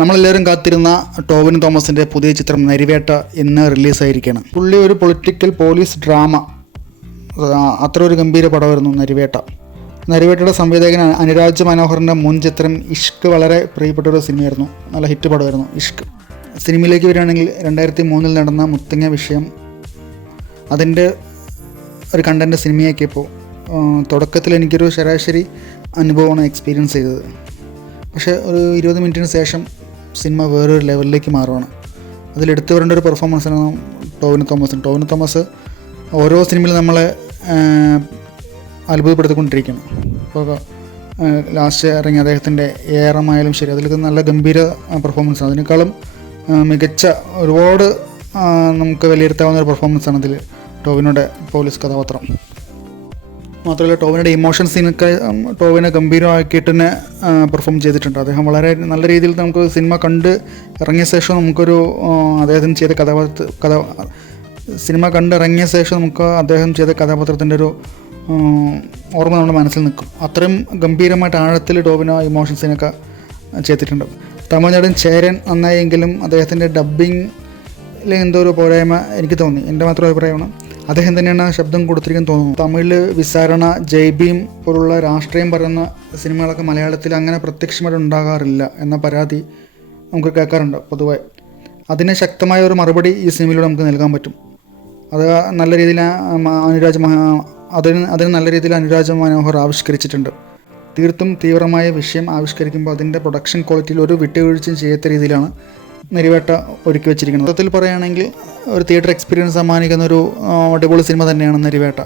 നമ്മളെല്ലാവരും കാത്തിരുന്ന ടോവിനോ തോമസിൻ്റെ പുതിയ ചിത്രം നരിവേട്ട ഇന്ന് റിലീസായിരിക്കുകയാണ്. പുള്ളി ഒരു പൊളിറ്റിക്കൽ പോലീസ് ഡ്രാമ, അത്ര ഒരു ഗംഭീര പടമായിരുന്നു നരിവേട്ട. നരിവേട്ടയുടെ സംവിധായകൻ അനുരാജ് മനോഹറിൻ്റെ മുൻ ചിത്രം ഇഷ്ക് വളരെ പ്രിയപ്പെട്ട ഒരു സിനിമയായിരുന്നു. നല്ല ഹിറ്റ് പടമായിരുന്നു ഇഷ്ക്. സിനിമയിലേക്ക് വരികയാണെങ്കിൽ 2003 നടന്ന മുത്തങ്ങ വിഷയം, അതിൻ്റെ ഒരു കണ്ടൻറ്റ് സിനിമയാക്കിയപ്പോൾ തുടക്കത്തിൽ എനിക്കൊരു ശരാശരി അനുഭവമാണ് എക്സ്പീരിയൻസ് ചെയ്തത്. പക്ഷേ ഒരു 20 മിനിറ്റിന് ശേഷം സിനിമ വേറൊരു ലെവലിലേക്ക് മാറുകയാണ്. അതിലെടുത്തു വരേണ്ട ഒരു പെർഫോമൻസാണ് ടോവിനോ തോമസ് ഓരോ സിനിമയിലും നമ്മളെ അത്ഭുതപ്പെടുത്തിക്കൊണ്ടിരിക്കുകയാണ്. ഇപ്പോൾ ലാസ്റ്റ് ഇറങ്ങിയ അദ്ദേഹത്തിൻ്റെ ഏറമായാലും ശരി, അതിലൊക്കെ നല്ല ഗംഭീര പെർഫോമൻസാണ്. അതിനേക്കാളും മികച്ച ഒരുപാട് നമുക്ക് വിലയിരുത്താവുന്ന ഒരു പെർഫോമൻസാണ് അതിൽ ടോവിനോയുടെ പോലീസ് കഥാപാത്രം. മാത്രമല്ല ടോവിനോയുടെ ഇമോഷൻ സീനൊക്കെ ടോവിനെ ഗംഭീരമാക്കിയിട്ട് തന്നെ പെർഫോം ചെയ്തിട്ടുണ്ട്. അദ്ദേഹം വളരെ നല്ല രീതിയിൽ നമുക്ക് സിനിമ കണ്ട് ഇറങ്ങിയ ശേഷം നമുക്കൊരു അദ്ദേഹത്തിന് ചെയ്ത സിനിമ കണ്ടിറങ്ങിയ ശേഷം നമുക്ക് അദ്ദേഹം ചെയ്ത കഥാപാത്രത്തിൻ്റെ ഒരു ഓർമ്മ നമ്മുടെ മനസ്സിൽ നിൽക്കും. അത്രയും ഗംഭീരമായിട്ട് ആഴത്തിൽ ടോവിനോ ഇമോഷൻ സീനൊക്കെ ചെയ്തിട്ടുണ്ട്. തമിഴ് നടൻ ചേരൻ നന്നായെങ്കിലും അദ്ദേഹത്തിൻ്റെ ഡബ്ബിങ്ങിൽ എന്തോ ഒരു പോരായ്മ എനിക്ക് തോന്നി. എൻ്റെ മാത്രം അഭിപ്രായമാണ്. അദ്ദേഹം തന്നെയാണ് ശബ്ദം കൊടുത്തിരിക്കുന്നത് തോന്നുന്നു. തമിഴിൽ വിസാരണ, ജയ്ഭീം പോലുള്ള രാഷ്ട്രീയം പറയുന്ന സിനിമകളൊക്കെ മലയാളത്തിൽ അങ്ങനെ പ്രത്യക്ഷമായിട്ട് ഉണ്ടാകാറില്ല എന്ന പരാതി നമുക്ക് കേൾക്കാറുണ്ട് പൊതുവെ. അതിന് ശക്തമായ ഒരു മറുപടി ഈ സിനിമയിലൂടെ നമുക്ക് നൽകാൻ പറ്റും. അത് നല്ല രീതിയിൽ അതിന് നല്ല രീതിയിൽ അനുരാജ് മനോഹർ ആവിഷ്കരിച്ചിട്ടുണ്ട്. തീർത്തും തീവ്രമായ വിഷയം ആവിഷ്കരിക്കുമ്പോൾ അതിൻ്റെ പ്രൊഡക്ഷൻ ക്വാളിറ്റിയിൽ ഒരു വിട്ടുവീഴ്ചയും ചെയ്യാത്ത രീതിയിലാണ് നരിവേട്ട ഒരുക്കി വെച്ചിരിക്കുന്നത്. മൊത്തത്തിൽ പറയുകയാണെങ്കിൽ ഒരു തിയേറ്റർ എക്സ്പീരിയൻസ് സമ്മാനിക്കുന്ന ഒരു അടിപൊളി സിനിമ തന്നെയാണ് നരിവേട്ട.